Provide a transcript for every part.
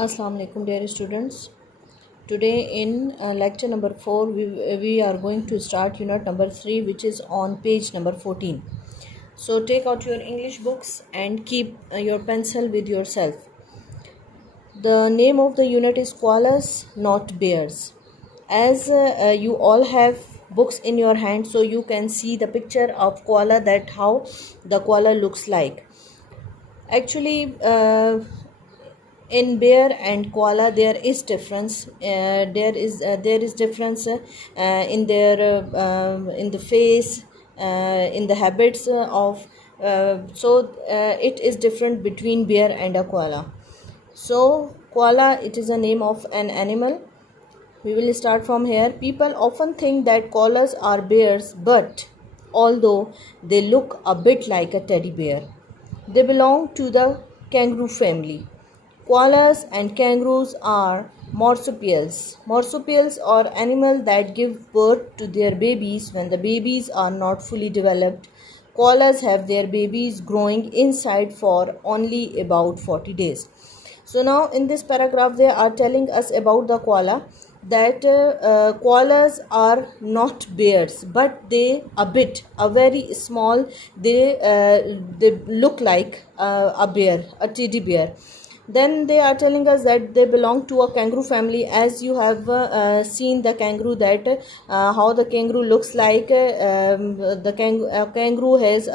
Assalamu alaikum dear students. Today in lecture number 4 we are going to start unit number 3, which is on page number 14. So take out your English books and keep your pencil with yourself. The name of the unit is koalas, not bears. As you all have books in your hand, so you can see the picture of koala, that how the koala looks like. Actually, in bear and koala there is difference. There is difference in their in the face, in the habits of it is different between bear and a koala. So koala, it is a name of an animal. We will start from here. People often think that koalas are bears, but although they look a bit like a teddy bear, they belong to the kangaroo family. Koalas and kangaroos are marsupials. Marsupials are animals that give birth to their babies when the babies are not fully developed. Koalas have their babies growing inside for only about 40 days. So now in this paragraph they are telling us about the koala, that koalas are not bears, but they a very small, they look like a bear, a teddy bear. Then they are telling us that they belong to a kangaroo family. As you have seen the kangaroo, that how the kangaroo looks like. Kangaroo has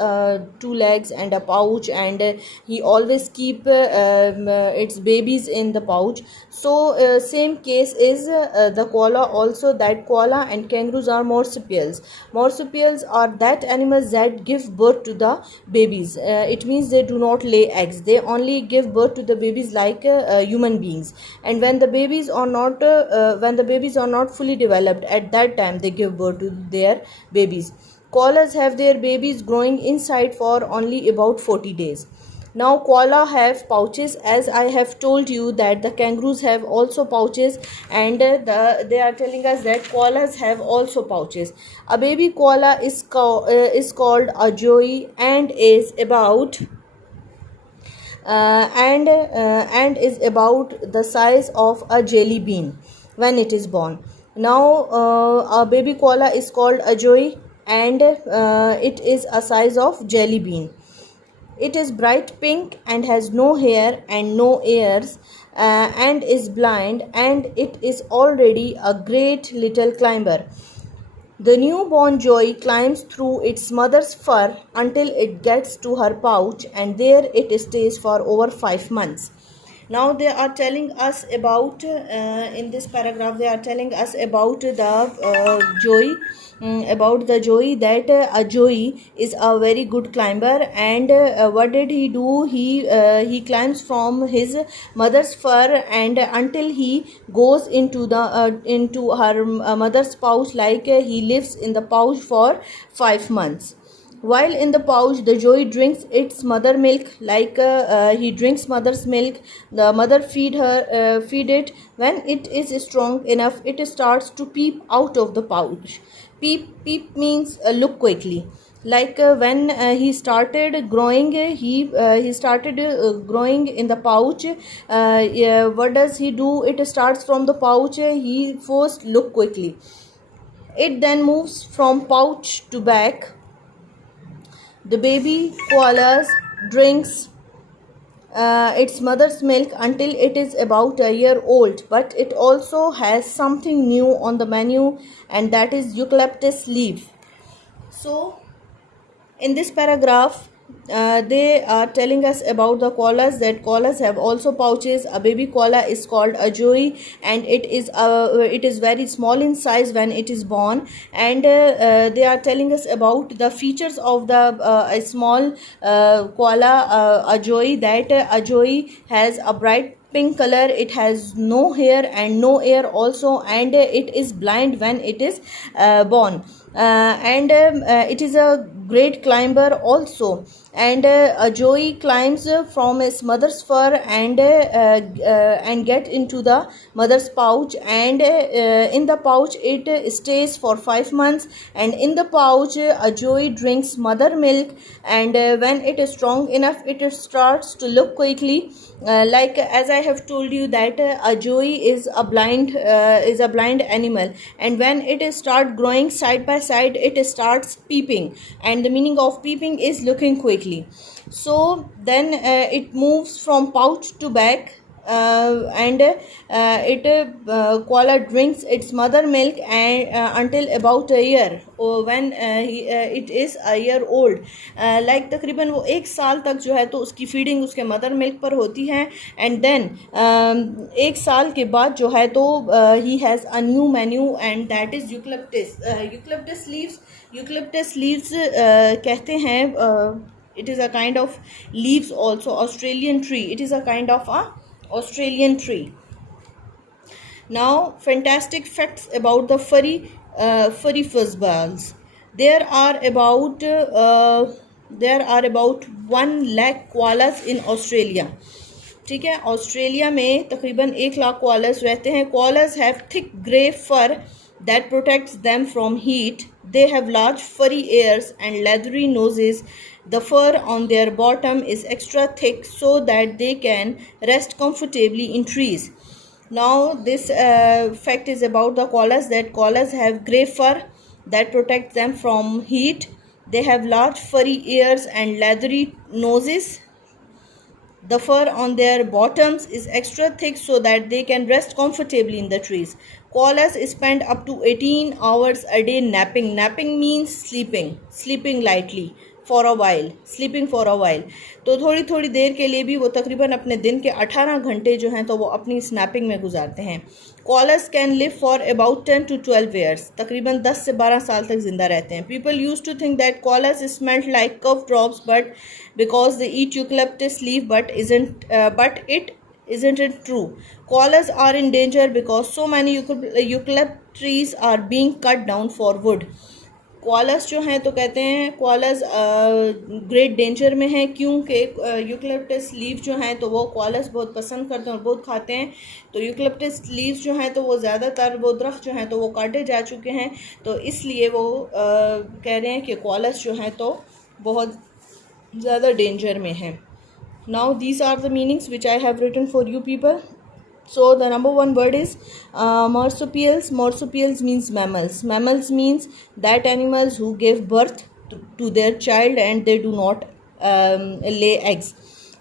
two legs and a pouch, and he always keep its babies in the pouch. So same case is the koala also, that koala and kangaroos are marsupials. Marsupials are that animals that give birth to the babies. It means they do not lay eggs, they only give birth to the babies like human beings. And when the babies are not fully developed, at that time they give birth to their babies. Koalas have their babies growing inside for only about 40 days. Now koala have pouches, as I have told you that the kangaroos have also pouches, and they are telling us that koalas have also pouches. A baby koala is called a joey, and is about is about the size of a jelly bean when it is born. Now a baby koala is called a joey, and it is a size of jelly bean. It is bright pink and has no hair and no ears, and is blind, and it is already a great little climber. The newborn joey climbs through its mother's fur until it gets to her pouch, and there it stays for over 5 months. Now they are telling us about, in this paragraph they are telling us about the joey, about the joey, that a joey is a very good climber. And what did he do? He climbs from his mother's fur, and until he goes into the into her mother's pouch, like he lives in the pouch for 5 months. While in the pouch, the joey drinks its mother milk, like he drinks mother's milk. The mother feed it. When it is strong enough, it starts to peep out of the pouch. Peep means look quickly. Like when he started growing, he started growing in the pouch. Yeah, what does he do? It starts from the pouch. He first look quickly. It then moves from pouch to back. The baby koalas drinks its mother's milk until it is about a year old, but it also has something new on the menu, and that is eucalyptus leaf. So in this paragraph they are telling us about the koalas, that koalas have also pouches. A baby koala is called a joey, and it is very small in size when it is born. And they are telling us about the features of the a small koala, a joey, that a joey has a bright pink color. It has no hair and no ear also, and it is blind when it is born. And it is a great climber also, and a joey climbs from his mother's fur and get into the mother's pouch, and in the pouch it stays for 5 months, and in the pouch a joey drinks mother milk, and when it is strong enough it starts to look quickly, like as I have told you that a joey is a blind animal, and when it is start growing side by side it starts peeping, and the meaning of peeping is looking quickly. So then it moves from pouch to back, and it koala drinks its mother milk and until about a year, or when it is a year old, like तकरीबन वो 1 साल तक जो है तो उसकी feeding उसके mother milk पर होती है, एंड देन 1 साल के बाद जो है तो he has a new menu, and that is eucalyptus. Eucalyptus leaves कहते हैं, it is a kind of leaves also, Australian tree, it is a kind of a Australian tree. Now fantastic facts about the furry fuzzballs. There are about 1 lakh koalas in Australia. ठीक है, Australia में तकरीबन 1 lakh koalas रहते हैं. Koalas have thick grey fur that protects them from heat. They have large furry ears and leathery noses. The fur on their bottom is extra thick so that they can rest comfortably in trees. Now this fact is about the koalas, that koalas have grey fur that protects them from heat. They have large furry ears and leathery noses. The fur on their bottoms is extra thick so that they can rest comfortably in the trees. Koalas spend up to 18 hours a day napping. Napping means sleeping lightly for a while, sleeping for a while. तो थोड़ी थोड़ी देर के लिए भी वो तकरीबन अपने दिन के 18 घंटे जो हैं तो वो अपनी स्नैपिंग में गुजारते हैं. Koalas can live for about 10 to 12 years. तकरीबन 10 से 12 साल तक जिंदा रहते हैं. People used to think that koalas smelled like cough drops, but because they eat eucalyptus leaf, but it isn't it true. Koalas are in danger because so many eucalyptus trees are being cut down for wood. कोआलस जो हैं तो कहते हैं कोआलस great danger में हैं, क्योंकि eucalyptus leave जो हैं तो वो कोआलस बहुत पसंद करते हैं और बहुत खाते हैं. तो यूकलिप्टस लीव्स जो हैं तो वो ज़्यादातर वो दरख्त जो हैं तो वो काटे जा चुके हैं, तो इसलिए वो कह रहे हैं कि कोआलस जो हैं तो बहुत ज़्यादा डेंजर में हैं. Now these are the meanings which I have written for you people. So the number 1 word is marsupials. Marsupials means mammals. Mammals means that animals who give birth to their child and they do not lay eggs.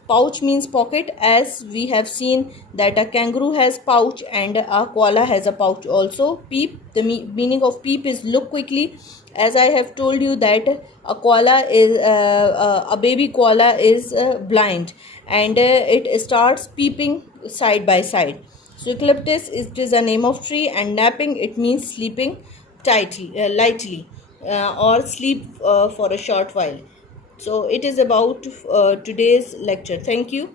Pouch means pocket, as we have seen that a kangaroo has pouch and a koala has a pouch also. Peep, the meaning of peep is look quickly, as I have told you that a koala is a baby koala is blind, and it starts peeping side by side. So eucalyptus is a name of tree, and napping it means sleeping lightly or sleep for a short while. So it is about today's lecture. Thank you.